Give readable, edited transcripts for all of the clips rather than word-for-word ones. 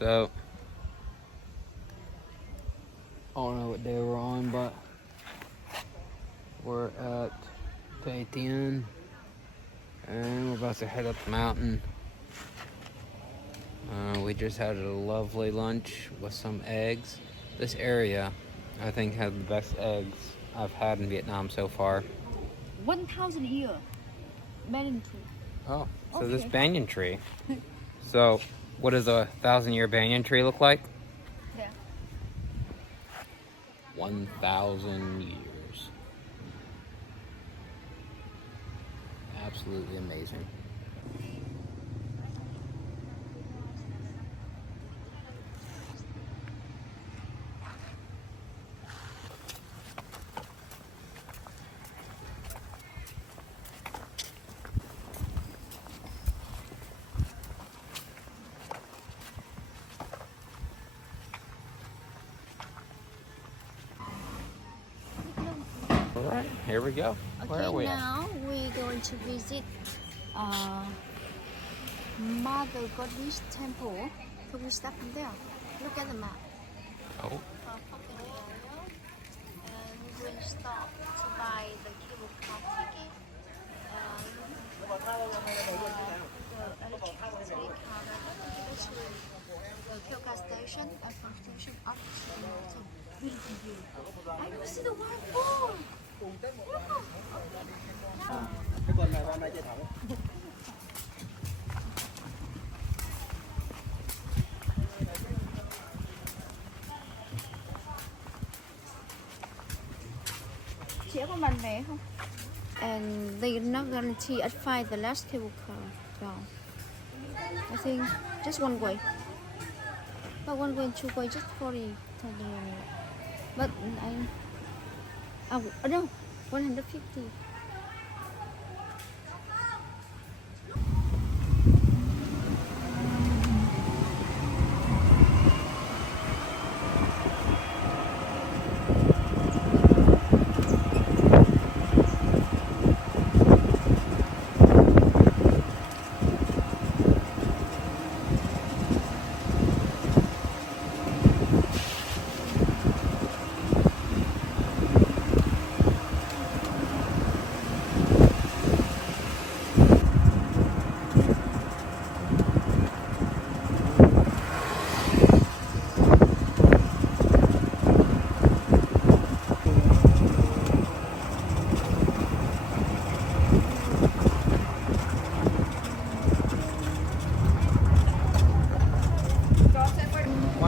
So, I don't know what day we're on, but we're at Tay Thie, and we're about to head up the mountain. We just had a lovely lunch with some eggs. This area, I think, has the best eggs I've had in Vietnam so far. 1,000 year banyan tree. Oh, so Okay. this banyan tree. So, what does a 1,000-year banyan tree look like? Yeah. 1,000 years. Absolutely amazing. All right, here we go. Where are we at? Now we're going to visit Mother Goddess Temple. So we start from there. Look at the map. Oh, And we will stop to buy the cable car ticket. The electricity card to the cable car station and from station up to the mountain. Beautiful view. I will see the waterfall. Chỉ có mình vé không? And they're not guarantee I'd find the last cable car. No. I think just one way. But one way and two way just 40. But no, 150.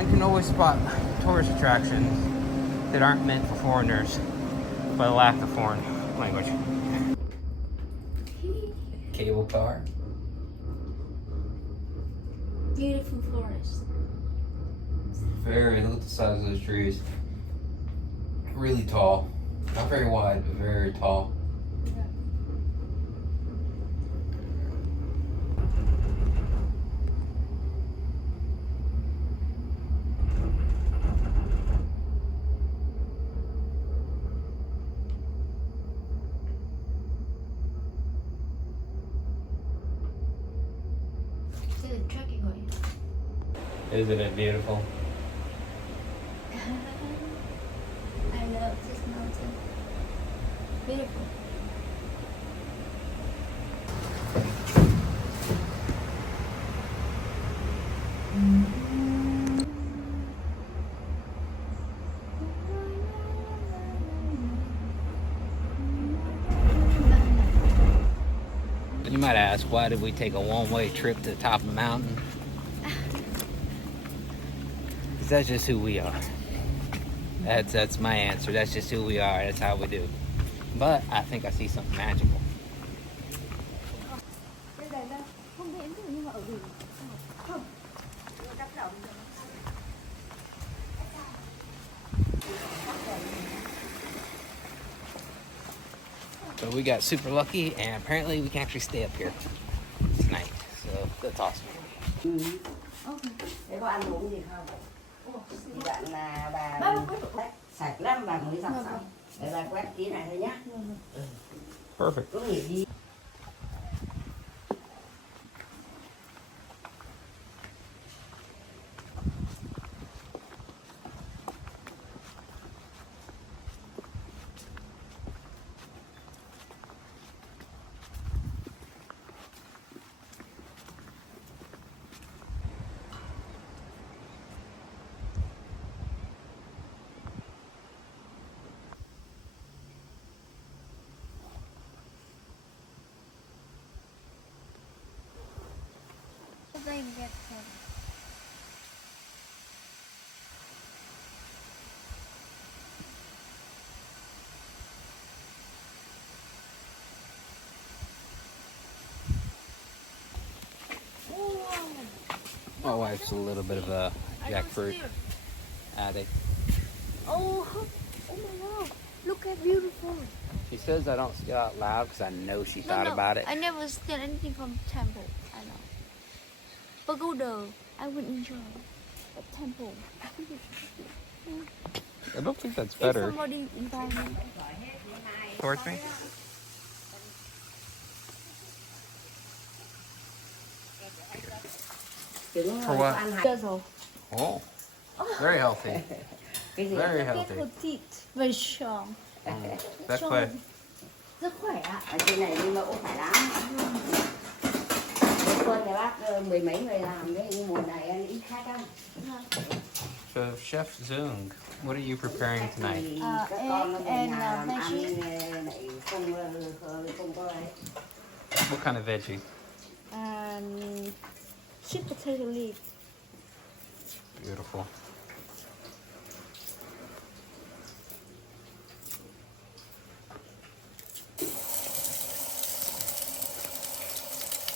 one can always spot tourist attractions that aren't meant for foreigners by the lack of foreign language. Cable car. Beautiful forest. Look at the size of those trees. Really tall. Not very wide, but very tall. See the trekking way. Isn't it beautiful? I love this mountain. Beautiful. You might ask, why did we take a one-way trip to the top of the mountain? Because that's just who we are. That's my answer. That's just who we are. That's how we do. But I think I see something magical. So we got super lucky, and apparently we can actually stay up here tonight. So that's awesome. Để có ăn uống gì không? Bạn là bà sạch lắm, bà mới dọn xong. Để bà quét tí này thôi nhá. Perfect. Có nghỉ đi. didn't get them. My wife's a little bit of a jackfruit addict. Oh, oh my God! Look at beautiful. She says I don't steal out loud because I know she thought about it. I never steal anything from temple. I know. Pagoda, I would enjoy. But temple, I think it's I don't think that's if better. somebody invite me. Towards me? For what? Does all. Oh, very healthy. Cái gì? Very Get healthy. her teeth very strong. That's why. Rất khỏe ạ. Ở trên này đi mẫu phải lắm. Một tuần nhà bác mười mấy người làm đấy, nhưng mùa này ăn ít khách lắm. So, Chef Zung, what are you preparing tonight? Thì các con nó về and, nhà làm ăn veggie. lại không có ấy. What kind of veggie? Sweet potato leaf. Beautiful.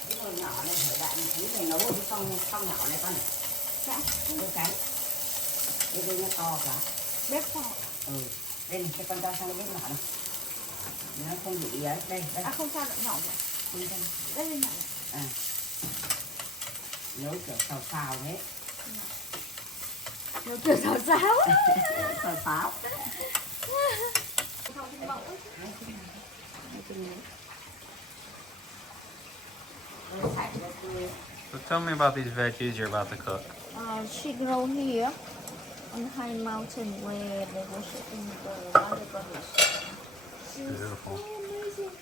Cái nồi nhỏ này phải bạn tí phải nấu ở cái xong nhỏ này con này. Dạ. Cái đây nó to cả. Bếp phỏ. Ừ. Đây này, cho con cho sang cái bếp nhỏ này. Nó không bị ấy. Đây, đây. À không sao lại nhỏ vậy. Không sao. Đây là nhỏ. À. Nấu kiểu xào thế. Nó kiểu xào xáo. Xào. So tell me about these veggies you're about to cook. She grow here on high mountain where they worshiping the mother goddess. She's Beautiful. so amazing.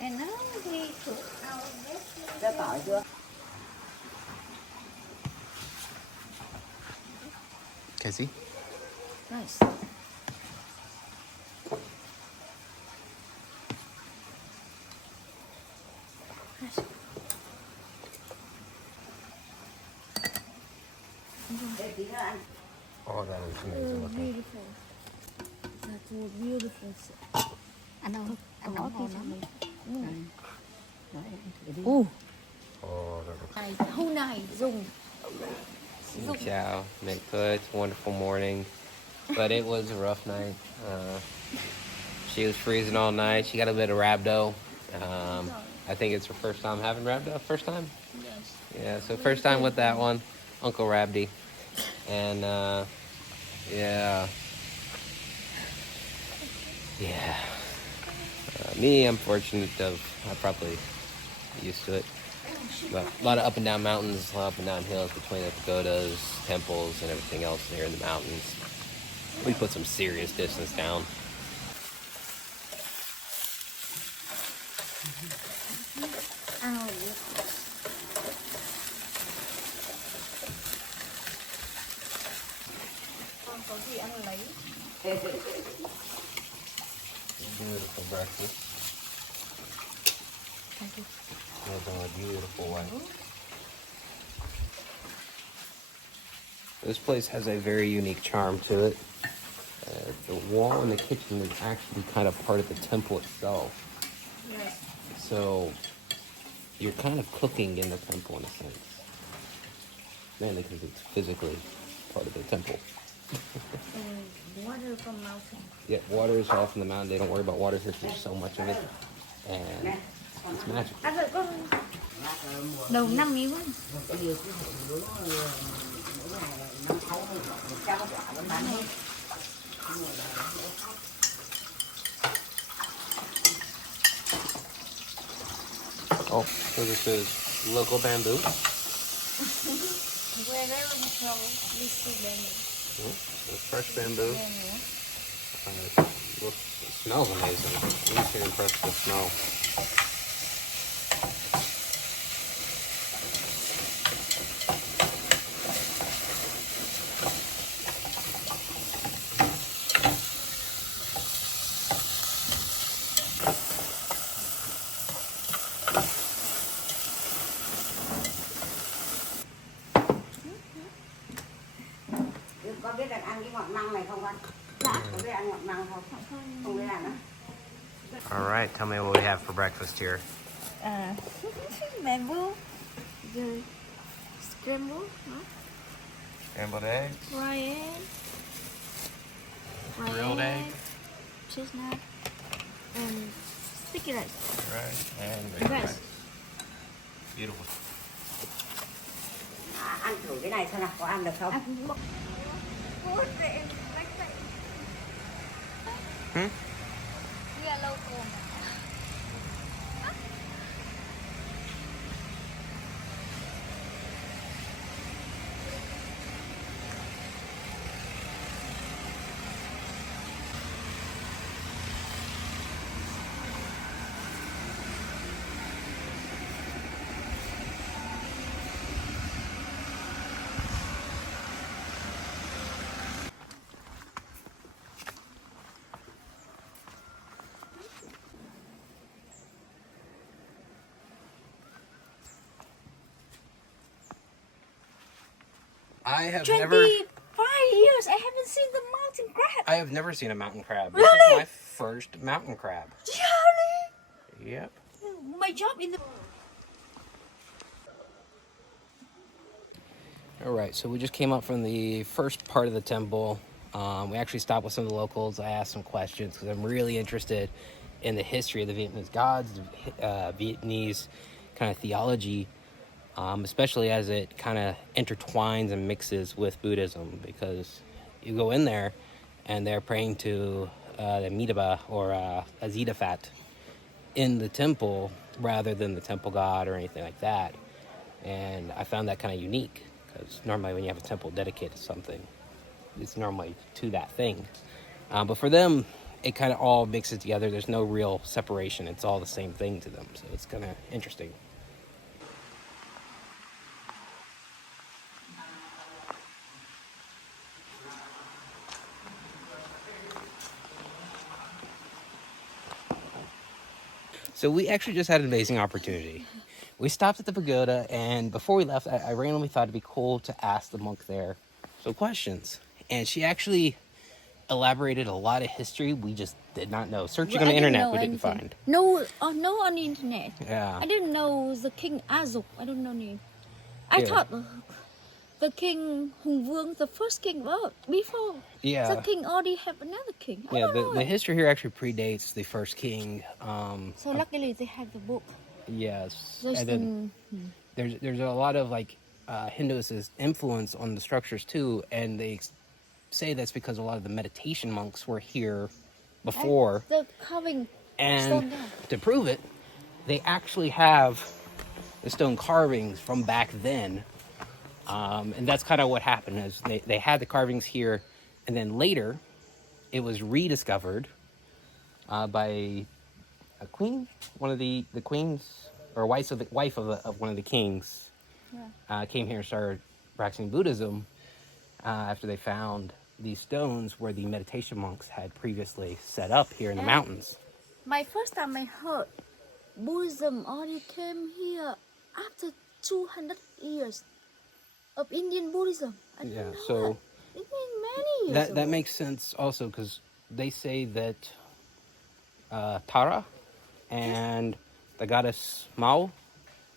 And now we cook our vegetables. Cho tỏi chưa? Casey? Nice. Để tí nữa ăn. Oh, that is amazing looking. Beautiful. That's so beautiful. Ăn không? Ăn nóng ngon lắm. Ooh. Oh, that looks. Này, hôm nay dùng. Xin chào, Nick Hood. It's a wonderful morning, but it was a rough night. She was freezing all night. She got a bit of rhabdo. I think it's her first time having rhabdo. First time? Yes. Yeah, so first time with that one, Uncle Rabdi. And yeah. Me, I'm fortunate of I'm probably used to it. But a lot of up and down mountains, a lot of up and down hills between the pagodas, temples, and everything else there in the mountains. We put some serious distance down. Ow. Con có gì ăn lấy. Beautiful breakfast. Thank you. Well done, beautiful wife. This place has a very unique charm to it. The wall in the kitchen is actually kind of part of the temple itself. Yes. So you're kind of cooking in the temple in a sense. Mainly because it's physically part of the temple. Water from mountain. Yeah, water is all from the mountain. They don't worry about water since there's so much of it. And it's magic. À rồi con đầu năm ý quá. Cái điều cái hội lúa mỗi ngày là 500-600 quả vẫn bán hết. Oh, so this is local bamboo. Wherever we travel, we see them. It's fresh bamboo. It smells amazing. I'm just impressed with the smell. biết là ăn cái ngọn măng này không con? Có biết ăn ngọn măng không? Không biết ăn á. All right, tell me what we have for breakfast here. Bamboo, the scramble, huh? Scrambled eggs, Fried egg, grilled egg, chestnut, and sticky rice. rice, and regular Rice. rice. Beautiful. Ăn thử cái này xem nào, có ăn được không? Hmm? We are local. I have 25 never. years, I haven't seen the mountain crab. I have never seen a mountain crab. This Really? is my first mountain crab. Really? Yep. My job in the... All right, so we just came up from the first part of the temple. We actually stopped with some of the locals. I asked some questions because I'm really interested in the history of the Vietnamese gods, the Vietnamese kind of theology, especially as it kind of intertwines and mixes with Buddhism, because you go in there and they're praying to the Mitaba or Azitaphat in the temple rather than the temple god or anything like that. And I found that kind of unique, because normally when you have a temple dedicated to something, it's normally to that thing. But for them, it kind of all mixes together. There's no real separation. It's all the same thing to them. So it's kind of interesting. So we actually just had an amazing opportunity. We stopped at the pagoda, and before we left, I randomly thought it'd be cool to ask the monk there some questions. And she actually elaborated a lot of history we just did not know. Searching on the internet, we didn't find. No, no on the internet. Yeah. I didn't know the king Azuk. I don't know name. I Yeah. thought the king Hùng Vương, the first king, before. Yeah. The king already have another king. I Yeah, don't know. the history here actually predates the first king. So luckily they have the book. Yes. There's And then there's a lot of like Hinduist influence on the structures too, and they say that's because a lot of the meditation monks were here before. The carving And stone there. to prove it, they actually have the stone carvings from back then. And that's kind of what happened, is they had the carvings here, and then later it was rediscovered by a queen, one of the queens, or wife of one of the kings, came here and started practicing Buddhism after they found these stones where the meditation monks had previously set up here in the mountains. My first time I heard Buddhism already came here after 200 years of Indian Buddhism. I didn't know So that. It been many years. that makes sense also, because they say that Tara and the goddess Mao,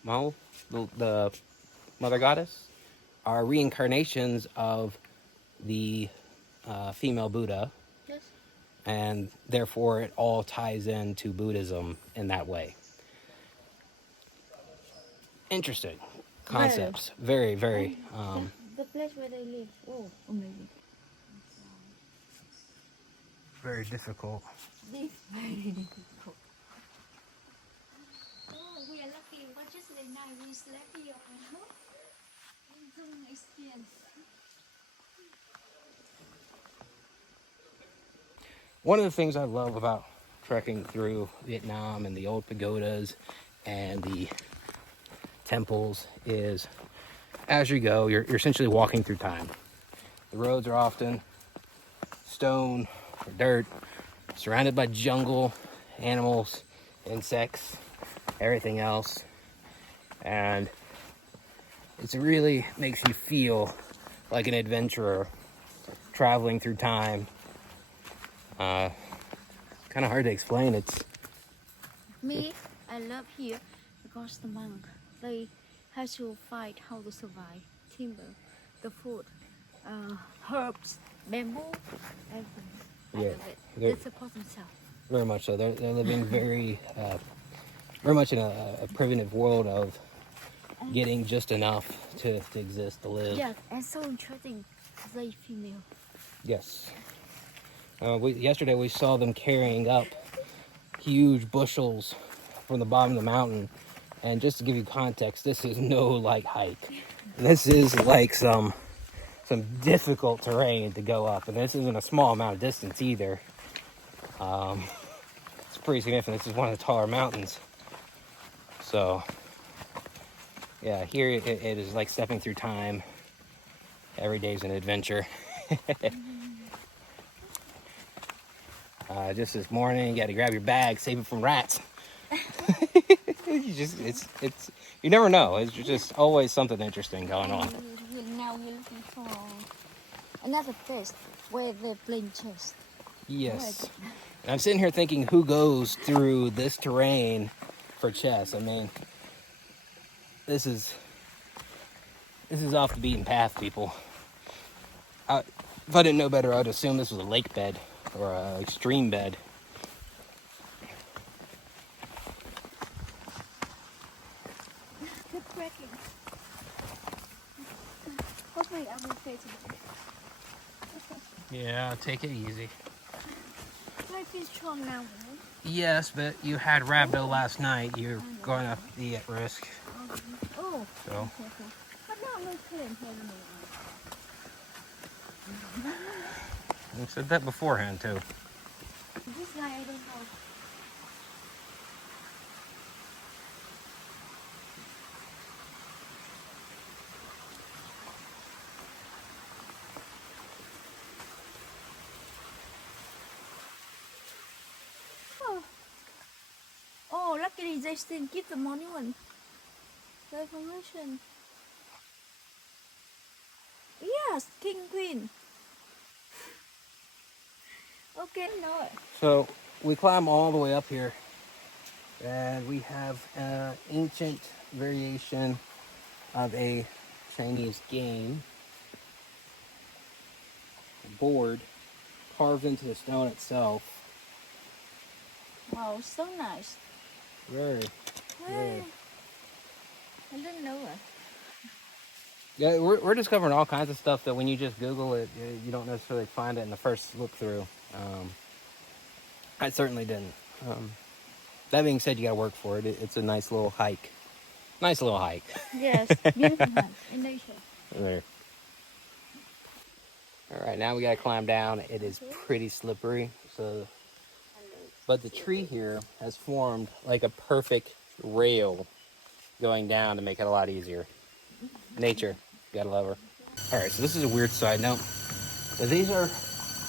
the mother goddess, are reincarnations of the female Buddha, Yes. and therefore it all ties into Buddhism in that way. Interesting concepts. Very, very. The place where they live. Oh, amazing. Very difficult. This very difficult. Oh, we are lucky. But just the night we slept here. Experience. One of the things I love about trekking through Vietnam and the old pagodas and the temples is, as you go, you're essentially walking through time. The roads are often stone or dirt, surrounded by jungle, animals, insects, everything else. And it really makes you feel like an adventurer traveling through time. Kind of hard to explain. It's Me, I love here because the monk, they have to fight how to survive. Timber, the food, herbs, bamboo, everything. I Yeah, love it. they're- They support themselves. very much so. They're living very much in a primitive world of getting just enough to exist, to live. Yeah, and so interesting. They female. Yes. Yesterday we saw them carrying up huge bushels from the bottom of the mountain. And just to give you context, this is no light hike. This is like some difficult terrain to go up. And this isn't a small amount of distance either. It's pretty significant. This is one of the taller mountains. So, yeah, here it is like stepping through time. Every day's an adventure. Just this morning, you got to grab your bag, save it from rats. You never know. It's just always something interesting going on. Now we're looking for another place where they play chess. Yes. And I'm sitting here thinking, who goes through this terrain for chess? I mean, this is off the beaten path, people. If I didn't know better, I'd assume this was a lake bed or a stream bed. Keep cracking. Hopefully I will say something. Yeah, take it easy. I feel strong now, right? Yes, but you had rhabdo last night. You're going to be at risk. Oh, So. okay. But not no clean here. You said that beforehand, too. This guy, I don't know. Oh, luckily they still keep the monument. The information. Yes, king, queen. Okay, know it. So we climb all the way up here, and we have an ancient variation of a Chinese game, a board carved into the stone itself. Wow, so nice. Very. Hey, I didn't know it. Yeah, we're discovering all kinds of stuff that when you just Google it, you don't necessarily find it in the first look through. I certainly didn't. That being said, you got to work for it. It's a nice little hike. Nice little hike. Yes, beautiful house in nature. There. All right, now we got to climb down. It is pretty slippery. But the tree here has formed like a perfect rail going down to make it a lot easier. Nature, gotta love her. All right, so this is a weird side note. These are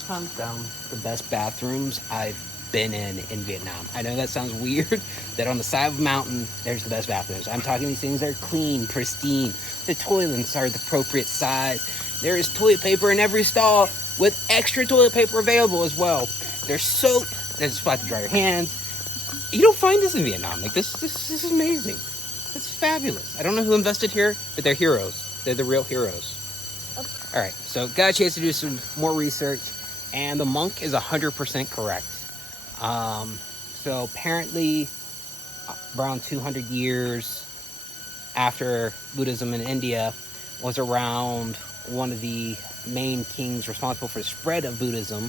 hands down the best bathrooms I've been in Vietnam. I know that sounds weird, that on the side of a mountain, there's the best bathrooms. I'm talking these things that are clean, pristine. The toilets are the appropriate size. There is toilet paper in every stall with extra toilet paper available as well. There's soap, there's a spot to dry your hands. You don't find this in Vietnam. Like this is amazing. It's fabulous. I don't know who invested here, but they're heroes. They're the real heroes. All right, so got a chance to do some more research, and the monk is 100% correct. So apparently, around 200 years after Buddhism in India, was around one of the main kings responsible for the spread of Buddhism.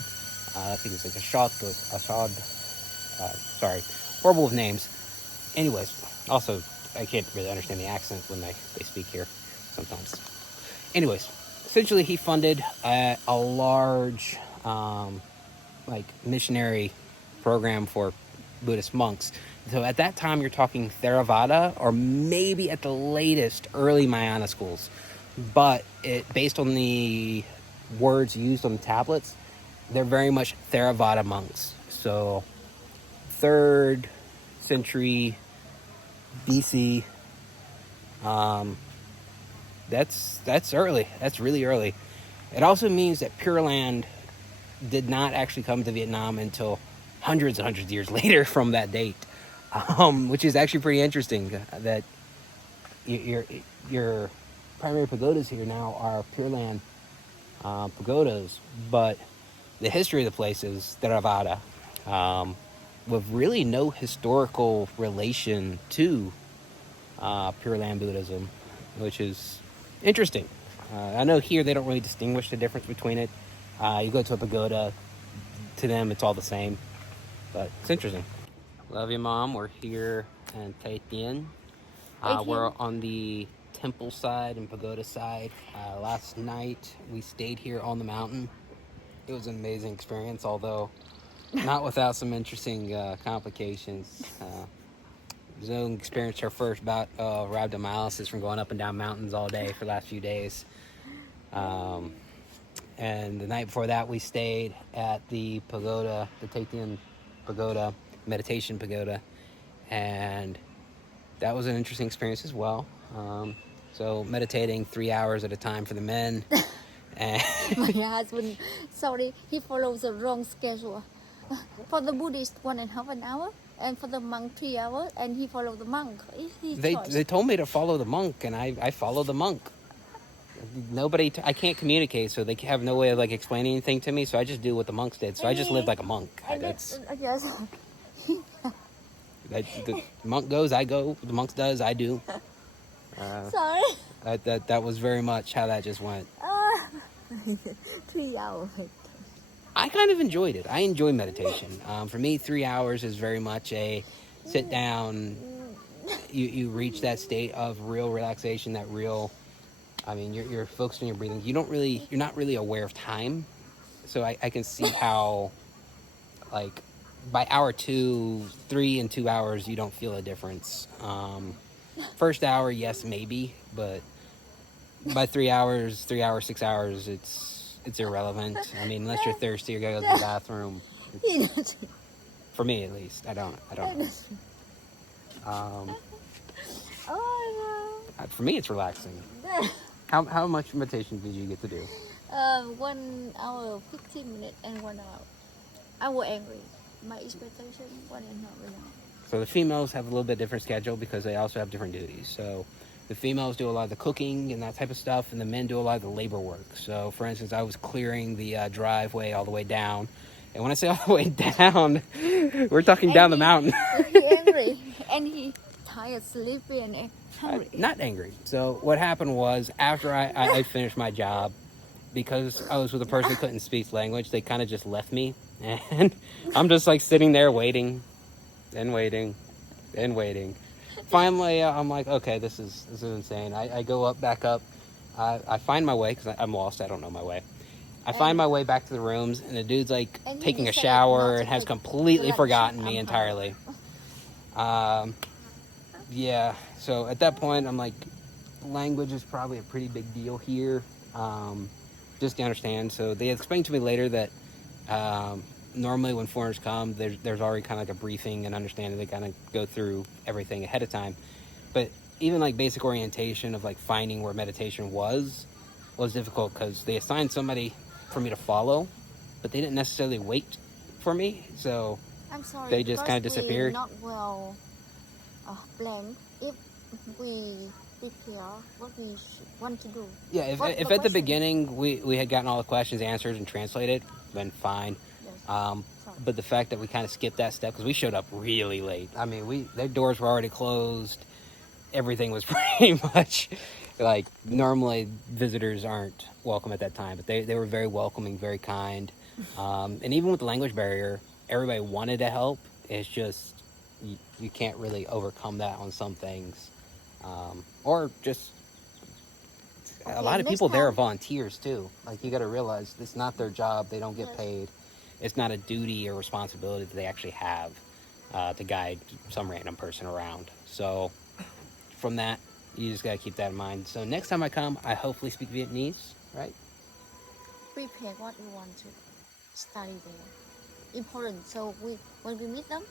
I think it's like Ashad. Sorry, horrible with names. Anyways, also I can't really understand the accent when they speak here sometimes. Anyways, essentially he funded a large missionary program for Buddhist monks. So at that time you're talking Theravada, or maybe at the latest early Mahayana schools. But based on the words used on the tablets, they're very much Theravada monks. So 3rd century BC. That's early. That's really early. It also means that Pure Land did not actually come to Vietnam until hundreds and hundreds of years later from that date, which is actually pretty interesting. That your primary pagodas here now are Pure Land pagodas, but the history of the place is Theravada, with really no historical relation to Pure Land Buddhism, which is interesting. I know here they don't really distinguish the difference between it. You go to a pagoda, to them it's all the same, but it's interesting. Love you, Mom. We're here in Tay Thie. We're on the temple side and pagoda side. Last night we stayed here on the mountain. It was an amazing experience, although not without some interesting complications. Zoe experienced her first bout of rhabdomyolysis from going up and down mountains all day for the last few days. And the night before that, we stayed at the pagoda, the Tay Thie pagoda, meditation pagoda, and that was an interesting experience as well. So meditating 3 hours at a time for the men. And My husband, sorry, he follows the wrong schedule. For the Buddhist, 1.5 hours, and for the monk, 3 hours, and he followed the monk. they told me to follow the monk, and I followed the monk. Nobody, I can't communicate, so they have no way of like explaining anything to me. So I just do what the monks did. So I just live like a monk. Yes. The monk goes, I go. The monk does, I do. Sorry. That was very much how that just went. 3 hours. I kind of enjoyed it. I enjoy meditation. For me, 3 hours is very much a sit down. You reach that state of real relaxation, that real. I mean, you're focused on your breathing. You're not really aware of time. So I can see how, like, by hour 2, 3 and 2 hours, you don't feel a difference. First hour, yes, maybe, but by 3 hours, 6 hours, it's irrelevant. I mean, unless you're thirsty, you're gonna go to the bathroom. For me, at least, I don't know. For me, it's relaxing. How much meditation did you get to do? 1 hour, 15 minutes, and 1 hour. I was angry. My expectation 1.5 hours. So the females have a little bit different schedule because they also have different duties. So the females do a lot of the cooking and that type of stuff, and the men do a lot of the labor work. So, for instance, I was clearing the driveway all the way down. And when I say all the way down, we're talking down the mountain. He angry, and he tired, sleepy, and hungry. Not angry. So what happened was, after I finished my job, because I was with a person who couldn't speak language, they kind of just left me. And I'm just like sitting there waiting and waiting and waiting. Finally, I'm like, okay, this is insane. I go back up. I find my way because I'm lost. I don't know my way. I find my way back to the rooms, and the dude's like taking a shower and has completely forgotten me entirely. Yeah, so at that point, I'm like, language is probably a pretty big deal here, just to understand. So they explained to me later that normally when foreigners come, there's already kind of like a briefing and understanding. They kind of go through everything ahead of time. But even like basic orientation of like finding where meditation was difficult because they assigned somebody for me to follow, but they didn't necessarily wait for me. So I'm sorry, they just kind of disappeared. Not well planned. If we prepare what we want to do. Yeah, if at the beginning we had gotten all the questions answered and translated, then fine. Yes. But the fact that we kind of skipped that step because we showed up really late. I mean, their doors were already closed. Everything was pretty much like normally visitors aren't welcome at that time, but they were very welcoming, very kind. And even with the language barrier, everybody wanted to help. It's just you can't really overcome that on some things. Or just a lot of people there are volunteers too. Like you got to realize it's not their job. They don't get paid. It's not a duty or responsibility that they actually have to guide some random person around. So from that, you just got to keep that in mind. So next time I come, I hopefully speak Vietnamese, right? Prepare what we want to study there. Important. So when we meet them,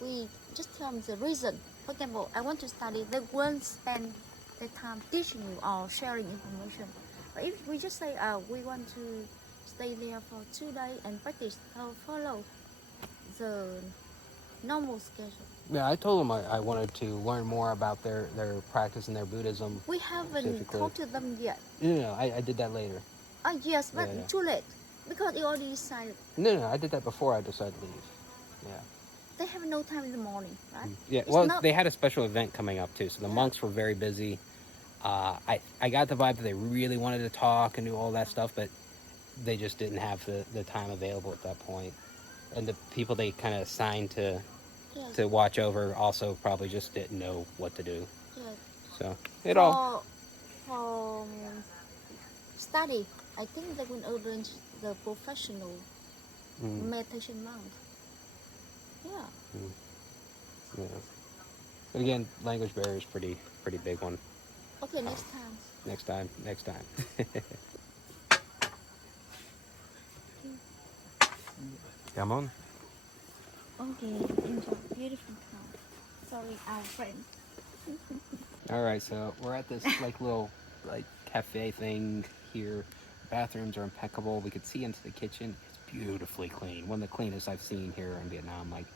we just tell them the reason. For example, I want to study. They won't spend their time teaching you or sharing information. But if we just say, we want to stay there for 2 days and practice follow the normal schedule. Yeah, I told them I wanted to learn more about their practice and their Buddhism. We haven't specifically. talked to them yet. No, I did that later. Yes, but Yeah. too late because you already decided. No, I did that before I decided to leave. Yeah. They have no time in the morning, right? Yeah, It's well, not- they had a special event coming up too, so the monks were very busy. I got the vibe that they really wanted to talk and do all that stuff, but they just didn't have the time available at that point. And the people they kind of assigned to Yes. watch over also probably just didn't know what to do. Yes. So it all. For study, I think they will arrange the professional meditation monk. Yeah. Yeah. But again, language barrier is pretty big one. Okay, next time. Next time. Come on. Okay, enjoy beautiful town. Sorry, our friend. All right, so we're at this little cafe thing here. Bathrooms are impeccable. We could see into the kitchen. It's beautifully clean. One of the cleanest I've seen here in Vietnam. Like,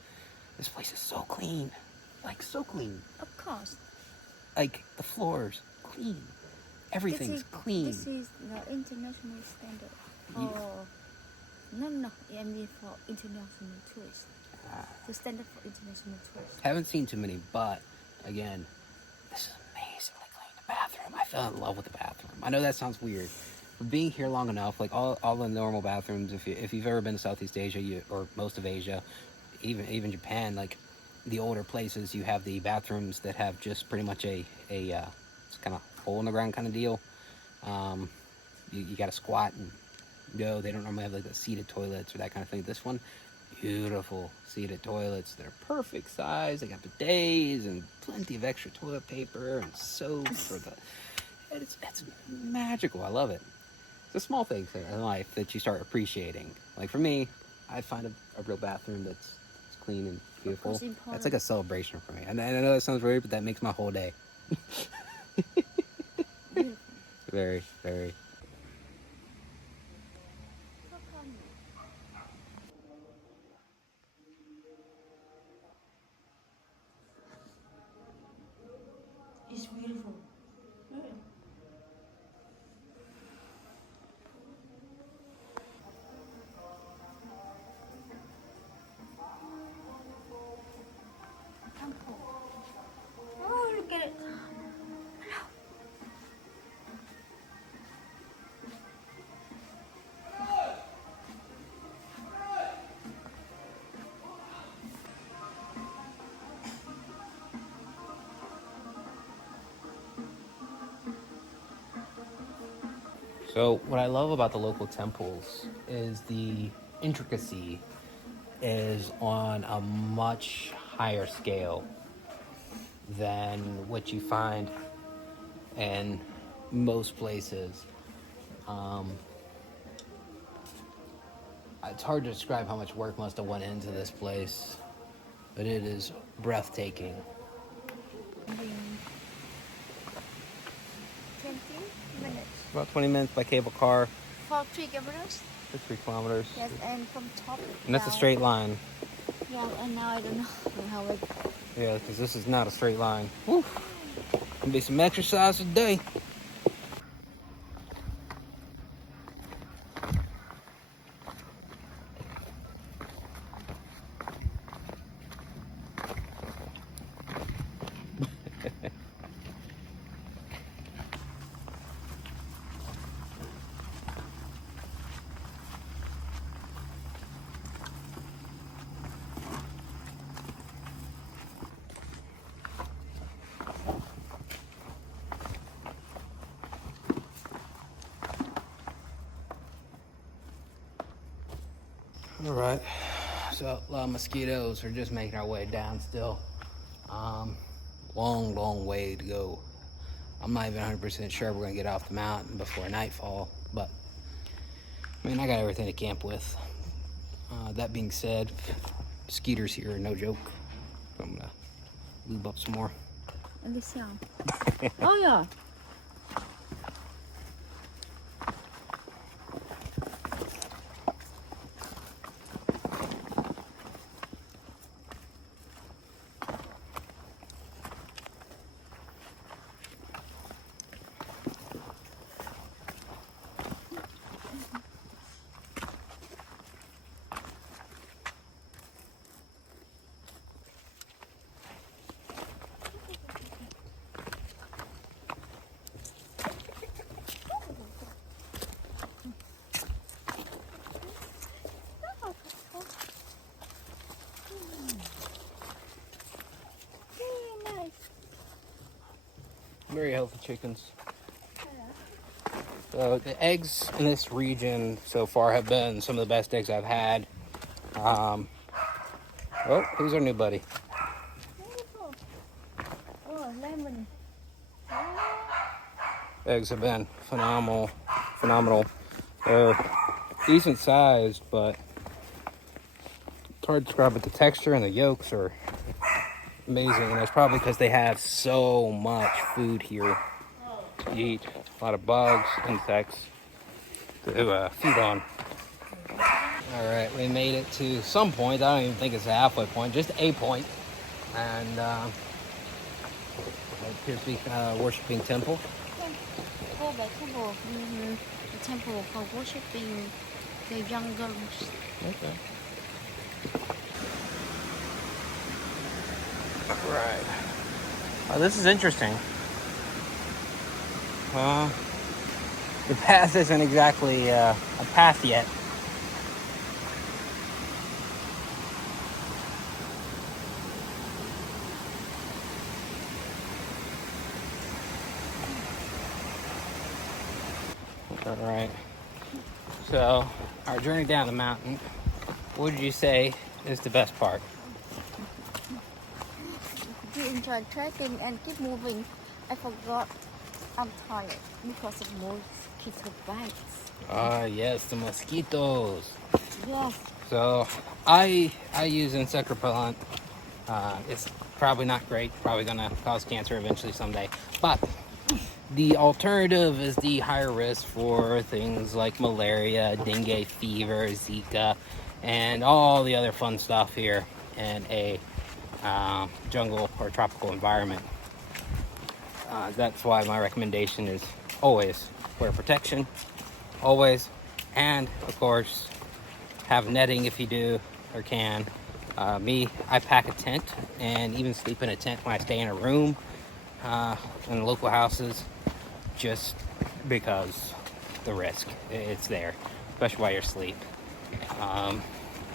this place is so clean. Like, so clean. Of course. Like, the floors, clean. Everything's clean. This is the international standard. For, no, I mean for international tourists. The standard for international tourists. Haven't seen too many, but again, this is amazingly clean. The bathroom, I fell in love with the bathroom. I know that sounds weird, but being here long enough, like all the normal bathrooms, if you've ever been to Southeast Asia, or most of Asia, even Japan, like the older places, you have the bathrooms that have just pretty much a it's kind of hole in the ground kind of deal. You got to squat and go. They don't normally have like the seated toilets or that kind of thing. This one, beautiful seated toilets. They're perfect size. They got bidets and plenty of extra toilet paper and soap for the. It's magical. I love it. It's the small things in life that you start appreciating. Like for me, I find a real bathroom that's clean and beautiful. That's like a celebration for me. And I know that sounds weird, but that makes my whole day. Very, very. It's beautiful. Oh, look at it. So what I love about the local temples is the intricacy is on a much higher scale than what you find in most places. It's hard to describe how much work must have went into this place, but it is breathtaking. 20 minutes. About 20 minutes by cable car, For 3 kilometers. for 3 kilometers. Yes, and from top. And that's a down. straight line. Yeah, and now I don't know how it. Yeah, because this is not a straight line. Woo. Gonna be some exercise today. All right, so a lot of mosquitoes are just making our way down still. Long way to go. I'm not even 100% sure we're gonna get off the mountain before nightfall, but I mean, I got everything to camp with. That being said, mosquitoes here are no joke. I'm gonna lube up some more. And the sound. Oh yeah. very healthy chickens. So the eggs in this region so far have been some of the best eggs I've had. Oh, who's our new buddy? Oh, lemon. Eggs have been phenomenal. They're decent sized, but it's hard to describe. But the texture and the yolks are amazing, and that's probably because they have so much food here to eat. A lot of bugs, insects to feed on. All right, we made it to some point. I don't even think it's a halfway point, just a point. And it appears to be worshiping temple. Oh, the temple. The temple for worshiping the young girls. Okay. All right. Oh, this is interesting. The path isn't exactly a path yet. All right. So, our journey down the mountain, what would you say is the best part? We enjoy trekking and keep moving. I forgot I'm tired because of mosquito bites. Ah, yes, the mosquitoes. Yes. So, I use insect repellent. It's probably not great. Probably gonna cause cancer eventually someday. But the alternative is the higher risk for things like malaria, dengue fever, Zika, and all the other fun stuff here in a jungle or tropical environment. That's why my recommendation is always wear protection, always, and of course have netting if you do or can. I pack a tent and even sleep in a tent when I stay in a room in local houses, just because the risk, it's there, especially while you're asleep.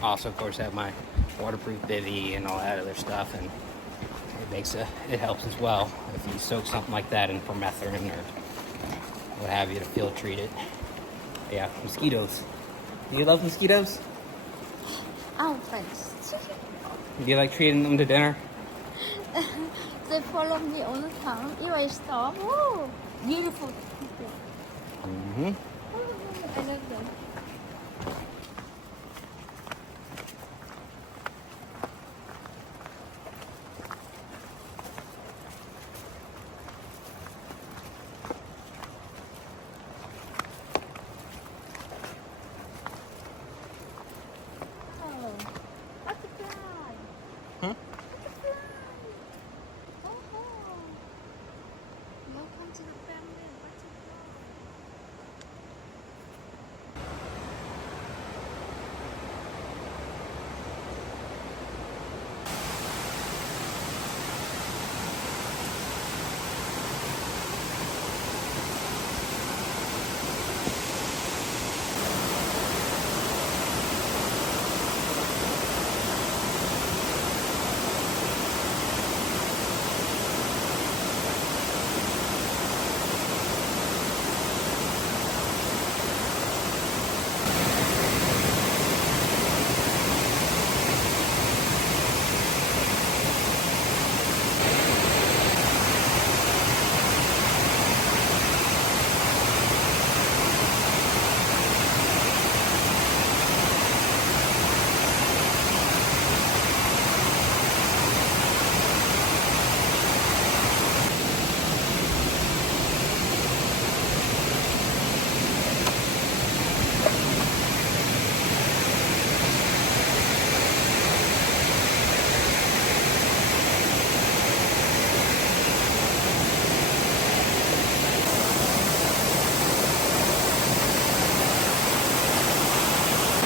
Also, of course, I have my waterproof bivy and all that other stuff, and it helps as well if you soak something like that in permethrin or what have you to field treat it. Yeah, mosquitoes. Do you love mosquitoes? Oh, thanks. Do you like treating them to dinner? They follow me all the time. If I stop, oh, beautiful people. Mm-hmm. I love them. Oh, butterfly. Huh? Butterfly. Oh, welcome to the family of butterfly.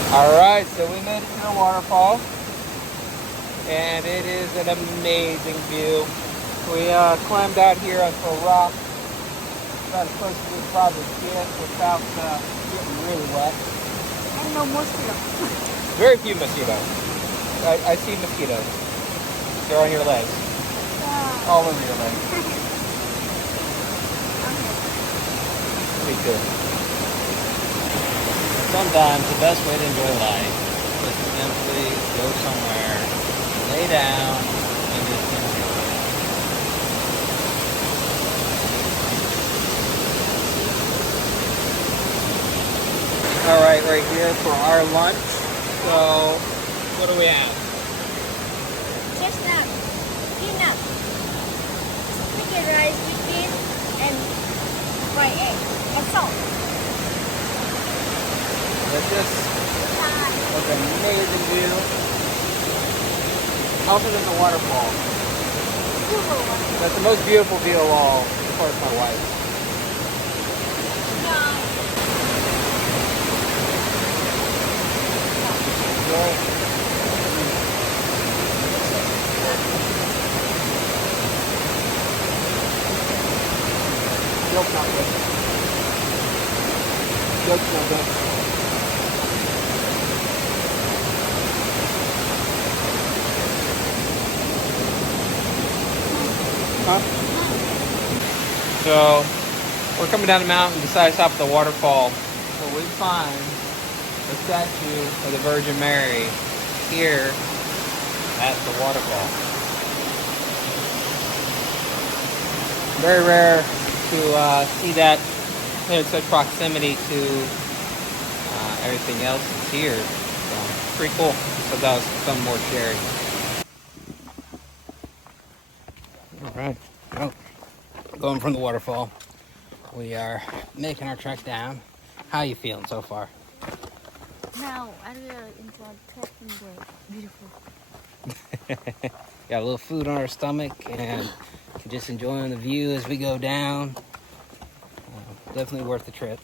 All right, so we made it to the waterfall, and it is an amazing view. We climbed out here onto a rock, about as close as we could probably get without getting really wet. And no mosquito. Very few mosquitoes. I see mosquitoes. They're on your legs, all over your legs. pretty cool. Sometimes the best way to enjoy life is to simply go somewhere, lay down, and just enjoy. All right, right here for our lunch. So, what do we have? Chestnut, peanut, sticky rice with beef, and fried egg, and salt. Delicious. With an amazing view. Also, there's a waterfall. Beautiful one. That's the most beautiful view of all, as far as my wife. Joke's not good. Joke's not good. Huh? So, we're coming down the mountain, decided to stop at the waterfall. So we find the statue of the Virgin Mary here at the waterfall. Very rare to see that in such proximity to everything else that's here. So, pretty cool. So that was some more sharing. All right, well, going from the waterfall, we are making our trek down. How are you feeling so far? Now, I really enjoy trekking the beautiful. Got a little food on our stomach and just enjoying the view as we go down. Definitely worth the trip.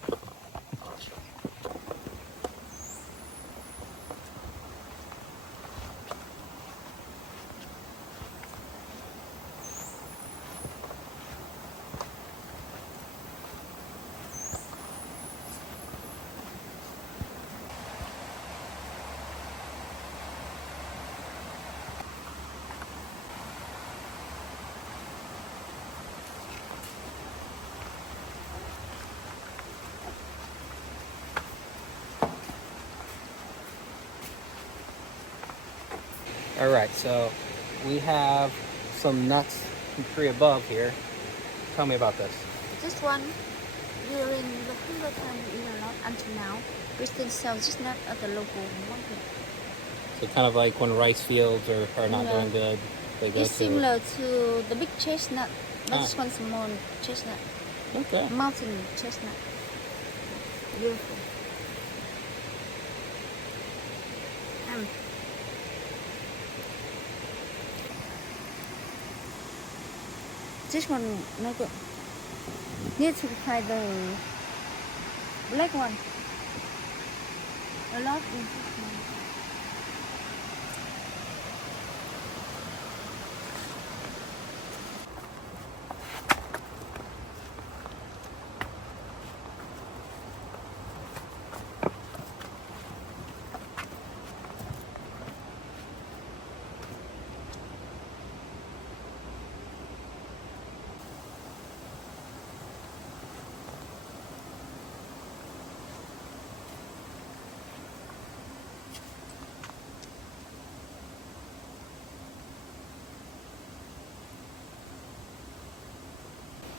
All right, so we have some nuts from tree above here. Tell me about this. This one, during the hunger time, we eat a lot until now. We still sell this nut at the local market. So kind of like when rice fields are not doing good, they go It's to... similar to the big chestnut, but this one's small chestnut. Okay. Mountain chestnut. Beautiful. This one not good. Need to try the black one. A lot in this one.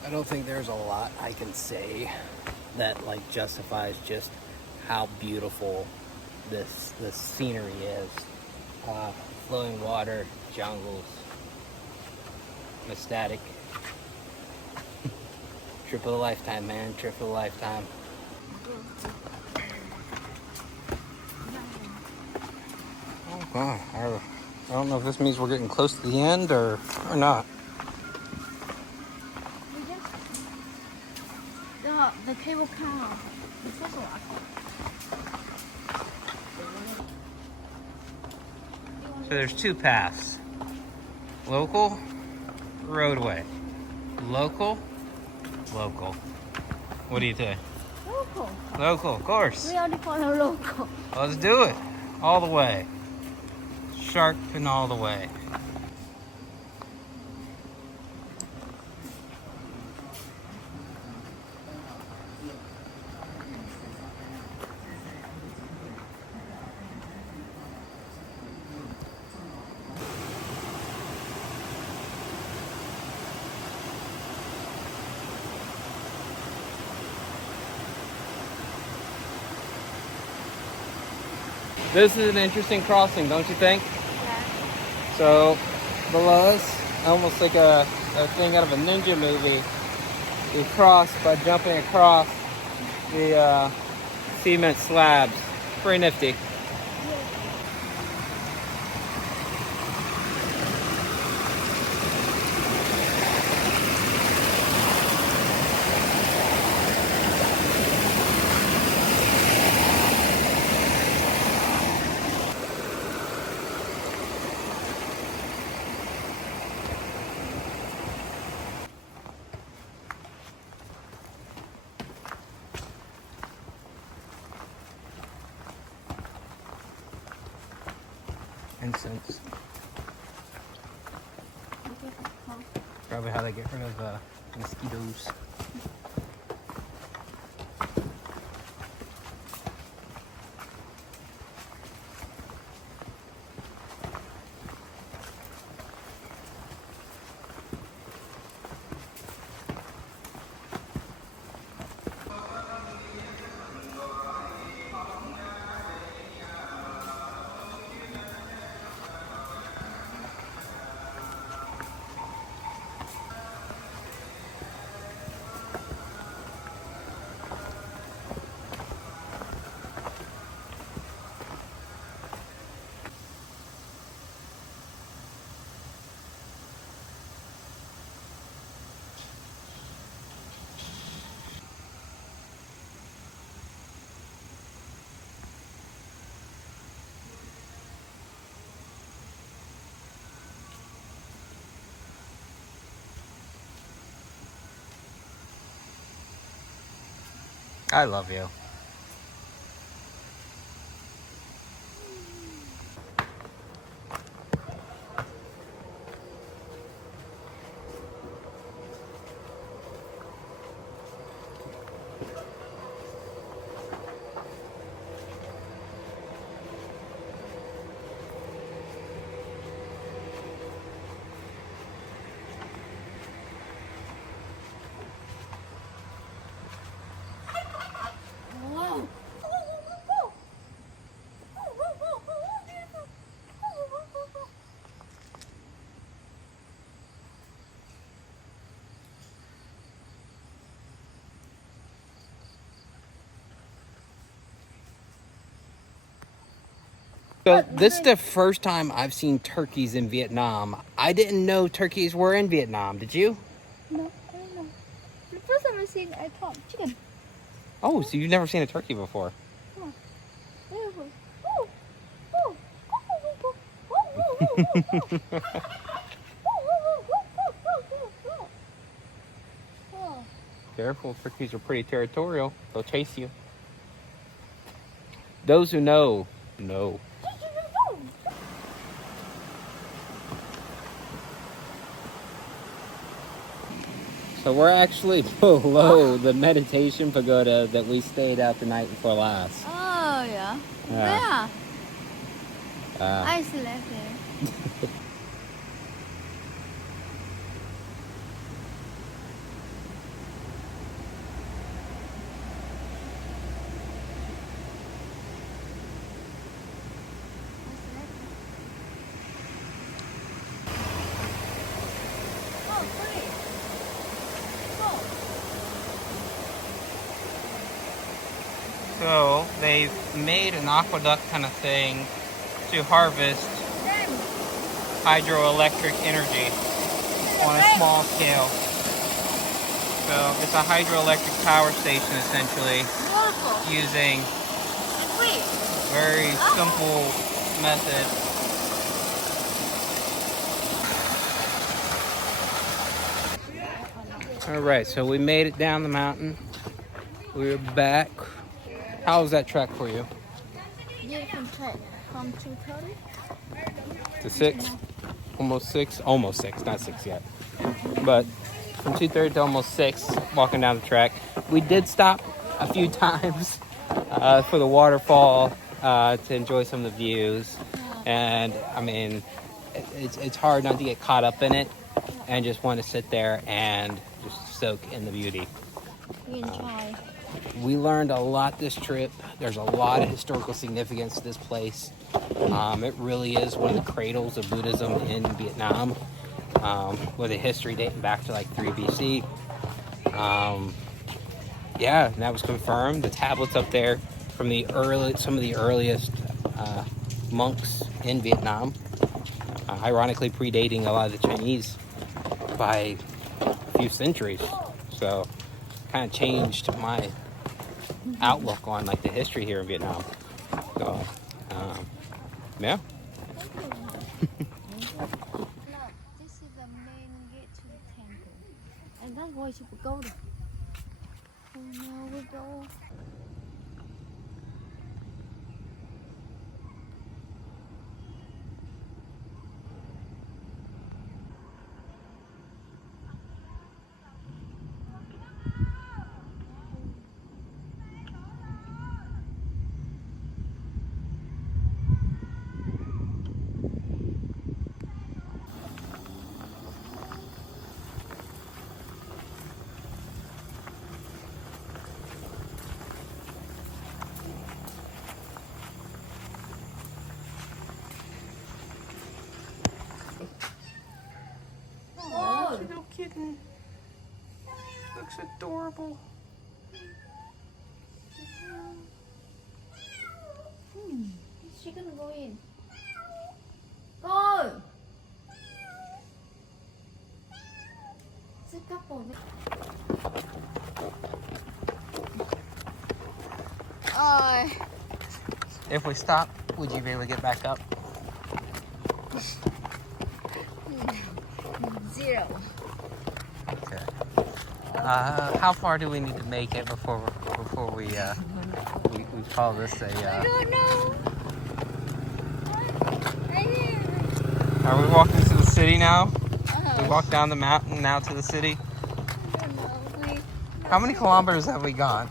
I don't think there's a lot I can say that like justifies just how beautiful this scenery is. Flowing water, jungles, ecstatic. Trip of a lifetime, man. Trip of a lifetime. Oh God, I don't know if this means we're getting close to the end or not. The cable car. So there's two paths. Local, roadway. Local, local. What do you say? Local. Local, of course. We already follow local. Let's do it. All the way. Sharp and all the way. This is an interesting crossing, don't you think? Yeah. So, below us, almost like a thing out of a ninja movie. We cross by jumping across the cement slabs. Pretty nifty. Incense. Probably how they get rid of mosquitoes. I love you. So this is the first time I've seen turkeys in Vietnam. I didn't know turkeys were in Vietnam. Did you? No, I don't know. The first time I seen, I thought chicken. Oh, so you've never seen a turkey before? Careful, turkeys are pretty territorial. They'll chase you. Those who know, know. So we're actually below the meditation pagoda that we stayed at the night before last. Oh, yeah. Yeah. There. I slept there. So they've made an aqueduct kind of thing to harvest hydroelectric energy on a small scale. So it's a hydroelectric power station essentially, using very simple method. All right, so we made it down the mountain. We're back. How was that trek for you? Different track from 2:30 to 6, almost 6, not 6 yet. But from 2:30 to almost 6, walking down the track. We did stop a few times for the waterfall to enjoy some of the views. And I mean, it's hard not to get caught up in it and just want to sit there and just soak in the beauty. We enjoy. we learned a lot this trip. There's a lot of historical significance to this place. It really is one of the cradles of Buddhism in Vietnam, with a history dating back to like 3 BC. Yeah, and that was confirmed. The tablets up there from some of the earliest monks in Vietnam, ironically predating a lot of the Chinese by a few centuries. So, kind of changed my outlook on like the history here in Vietnam. So, yeah. This is the main gate to the temple. And that's why you go there. Oh no, we go. Oh, little kitten. Looks adorable. She gonna go in. Go! It's a couple. If we stop, would you be able to get back up? 0. Okay. How far do we need to make it before we call this a? I don't know. Are we walking to the city now? We walk down the mountain now to the city. I don't know. How many kilometers have we gone?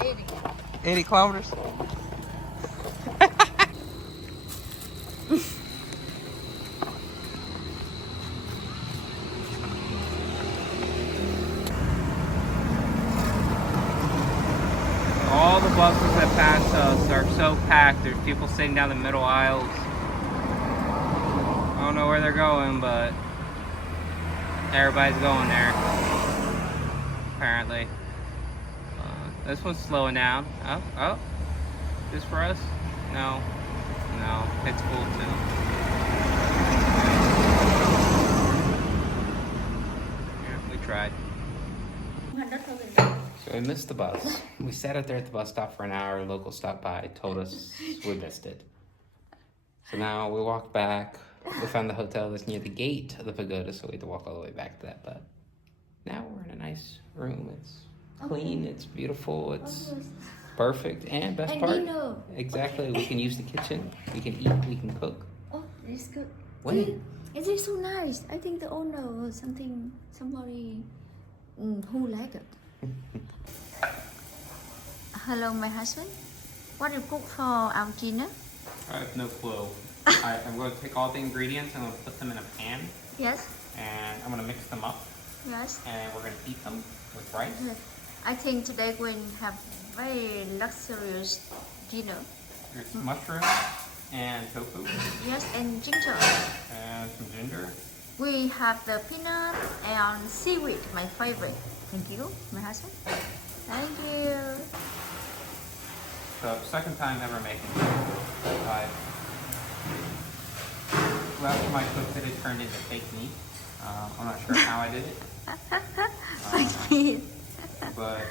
80. 80 kilometers? All the buses that pass us are so packed. There's people sitting down the middle aisles. I don't know where they're going, but everybody's going there, apparently. This one's slowing down. Oh, this for us? No, it's full too. Yeah, we tried. So we missed the bus. We sat out there at the bus stop for an hour. A local stopped by, told us we missed it. So now we walked back. We found the hotel that's near the gate of the pagoda, so we had to walk all the way back to that. But now we're in a nice room. It's clean, it's beautiful, it's perfect, and best part, dinner. exactly, we can use the kitchen, we can eat, we can cook. Oh, it's good. When? It is so nice. I think the owner or somebody who like it. Hello, my husband. What do you cook for our dinner? I have no clue. I'm going to take all the ingredients and I'm going to put them in a pan, Yes, and I'm going to mix them up, yes. and we're going to eat them with rice. Yes. I think today we'll have very luxurious dinner. There's mushroom and tofu Yes, and ginger. and some ginger. We have the peanut and seaweed, my favorite. Thank you, my husband. Thank you. So second time ever making it. Last time I cooked it, it turned into fake meat. I'm not sure how I did it. Thank you. But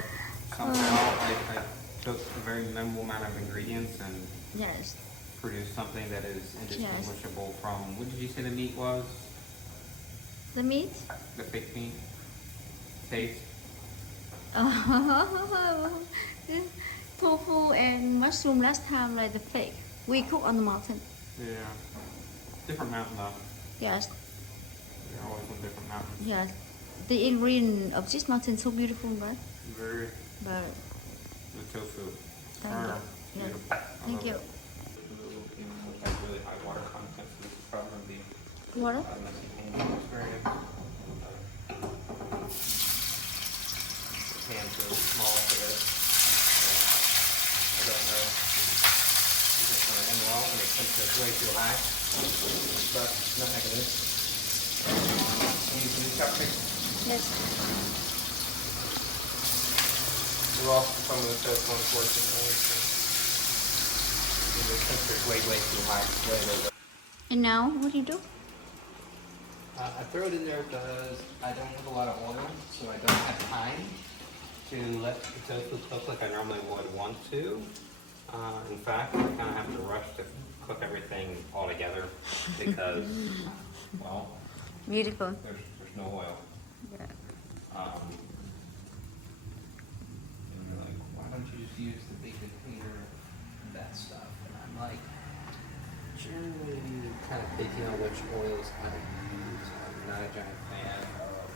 somehow I took a very minimal amount of ingredients and Yes. produced something that is indistinguishable from, what did you say the meat was? The meat? The fake meat? Taste? Tofu and mushroom last time like the fake. We cook on the mountain. Yeah. Different mountain though. Yes, They're always on different mountains. yes. The ingredient of this mountain so beautiful, right? Very, But the tofu. Thank you. Yeah. Beautiful. I thank love you. it. It has really high water content, so this is probably going to be Water? a messy home experience. hand too small for this. I don't know. Is this going to end well when it temperature's way too high? But not like this. Using the chopstick. Yes. We're off some of the toast, unfortunately. The temperature's way too high. Way. And now, what do you do? I throw it in there because I don't have a lot of oil, so I don't have time to let the tofu cook like I normally would want to. In fact, I kind of have to rush to cook everything all together because, well, Beautiful. there's no oil. Yeah. And they're like, why don't you just use the big container and that stuff? And I'm like, generally kind of picking on which oils I use. I'm not a giant fan of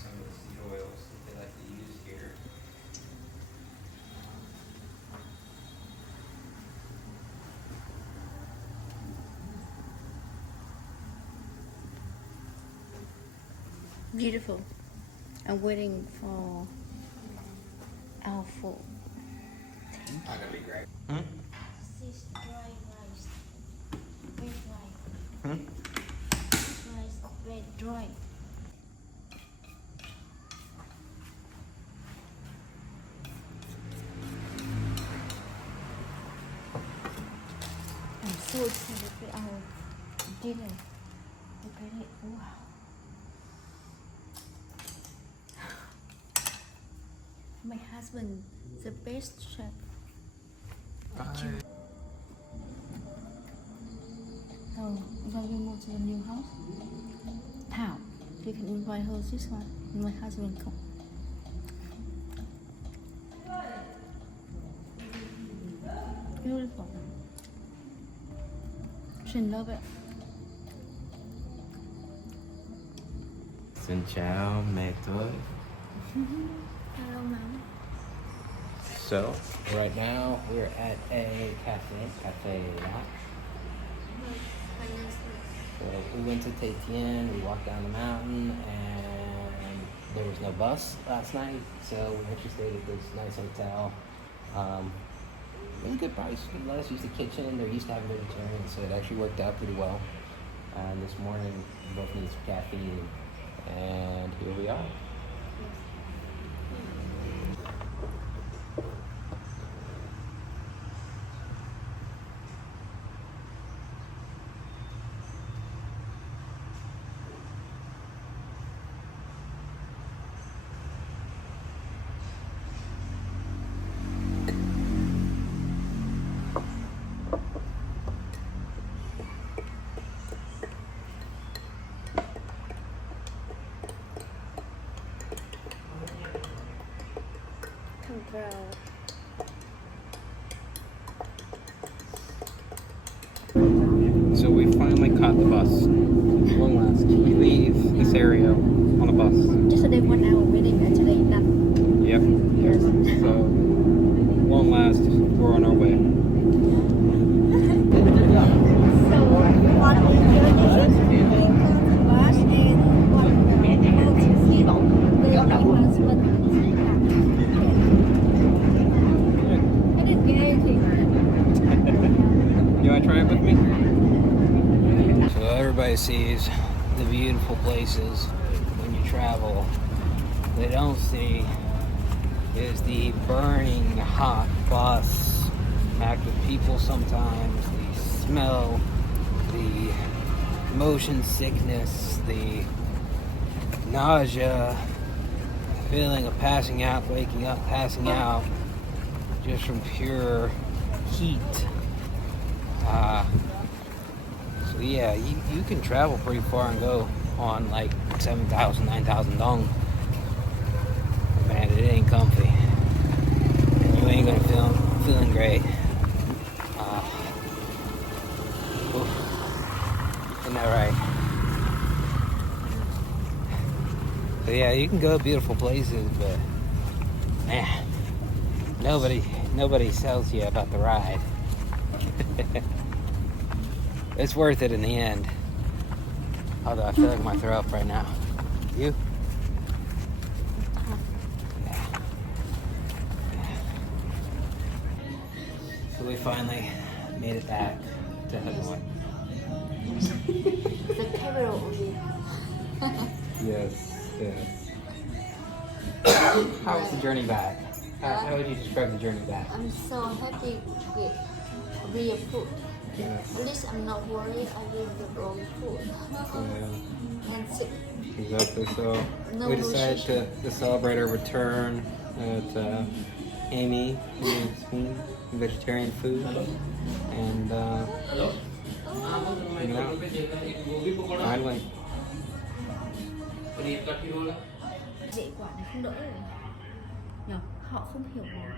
some of the seed oils that they like to use here. Beautiful. I'm waiting for our food. Not gonna be great. This dry rice. Very dry. Hmm? This rice is very dry. I'm so excited for our dinner. Look at it. Wow. My husband, the best chef. Thank you. So, when you move to the new house, Thảo, you can invite her this one. My husband cook. Beautiful. She love it. Xin chào, mẹ tôi. Hello, mom. So, right now we're at a cafe yacht. So we went to Tay Thie, we walked down the mountain, and there was no bus last night, so we actually stayed at this nice hotel. Really good price. They let us use the kitchen. They're used to having vegetarian, so it actually worked out pretty well. And this morning, we both needed some caffeine, and here we are. So we finally caught the bus. One last. We leave this area on the bus. Yesterday 1 hour waiting and today none. Yep. So one last. We're on our way. So what is your bus and what hy vọng về your husband. I didn't get anything. You want to try it with me? So everybody sees the beautiful places when you travel. They don't see is the burning hot bus, packed with people sometimes, the smell, the motion sickness, the nausea, feeling of passing out, waking up, passing out, just from pure heat. So yeah, you can travel pretty far and go on like 7,000, 9,000 dong. Man, it ain't comfy. You ain't gonna feeling great. Oof. Isn't that right? So yeah, you can go to beautiful places, but man, nobody sells you about the ride. It's worth it in the end. Although I feel like I'm gonna throw up right now. You? Yeah. So we finally made it back to Hanoi. The capital of it. Yes, yes. How was the journey back? How would you describe the journey back? I'm so happy with real food. Yes. At least I'm not worried I will the wrong food. Yeah. And sick. Exactly. So No we decided bullshit. to celebrate our return at Amy's vegetarian food, and finally. Đệ quả này không đỡ rồi. Nhờ, họ không hiểu rồi.